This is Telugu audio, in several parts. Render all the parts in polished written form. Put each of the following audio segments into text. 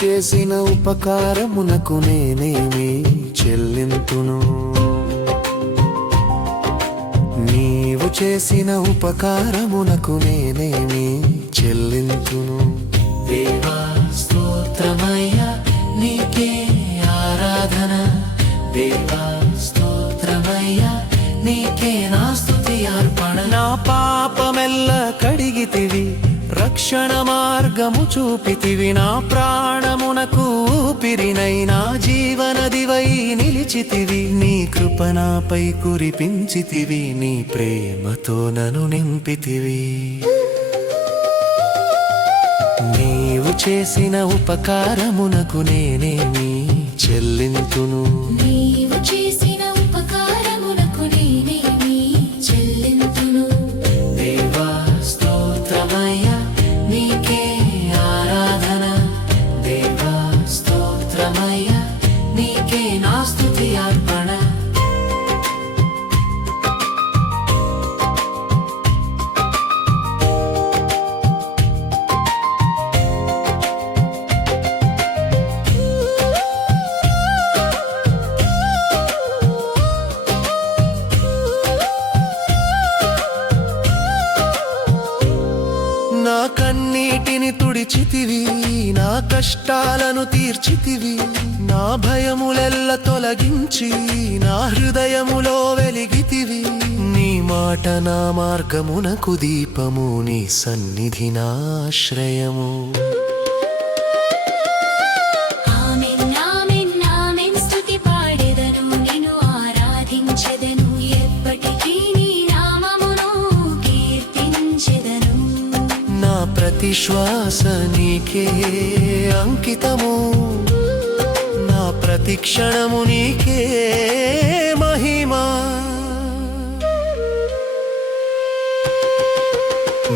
చేసిన ఉపకారమునకు నేనేమి చెల్లింతును? నీవు చేసిన ఉపకారమునకు నేనేమి చెల్లింతును? దేవా స్తోత్రమయ్యా, నీకే ఆరాధన. దేవా స్తోత్రమయ్యా, నీకే నా స్తుతి అర్పణ. నా పాపమెల్ల కడిగితివి, రక్షణ మార్గము చూపితివి. నా ప్రాణమునకు ఊపిరినై నా జీవనదివై నిలిచితివి. నీ కృప నాపై కురిపించితివి, నీ ప్రేమతో నన్ను నింపితివి. నీవు చేసిన ఉపకారమునకు నేనేమి చెల్లింతును? నీవు చేసిన ఉపకారమునకు నేనేమి చెల్లింతును? దేవా స్తోత్రమయ్యా, నీకే ఆరాధన. దేవా స్తోత్రమయ్యా, నీకే నా స్తుతి అర్పణ. నా కన్నీటిని తుడిచితివి, నా కష్టాలను తీర్చితివి. నా భయములెల్ల తొలగించి నా హృదయములో వెలిగితివి. నీ మాట నా మార్గమునకు దీపము, నీ సన్నిధి నా ఆశ్రయము. ఆమెన్ ఆమెన్ ఆమెన్ స్తుతి పాడెదను, నిన్ను ఆరాధించెదను. ఎప్పటికీ నీ నామమును కీర్తించెదను. నా ప్రతి శ్వాస నీకే అంకితము, నా ప్రతి క్షణము నీకే మహిమా.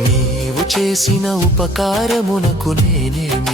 నీవు చేసిన ఉపకారమునకు నేనేమి